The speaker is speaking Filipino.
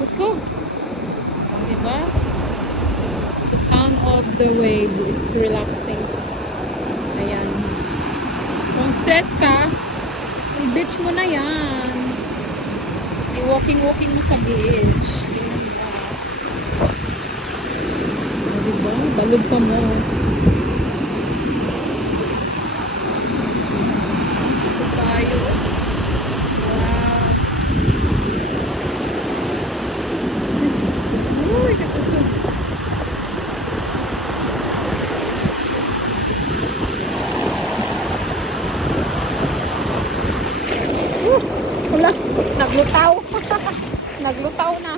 Busog. Diba? The sound of the wave is relaxing. Ayan. Kung stress ka, i-beach mo na yan. I-walking mo sa beach. Tingnan mo. Diba? Balog pa mo. Ito tayo. Wow. Uy, katusog. Wala, naglutaw. Naglutaw na.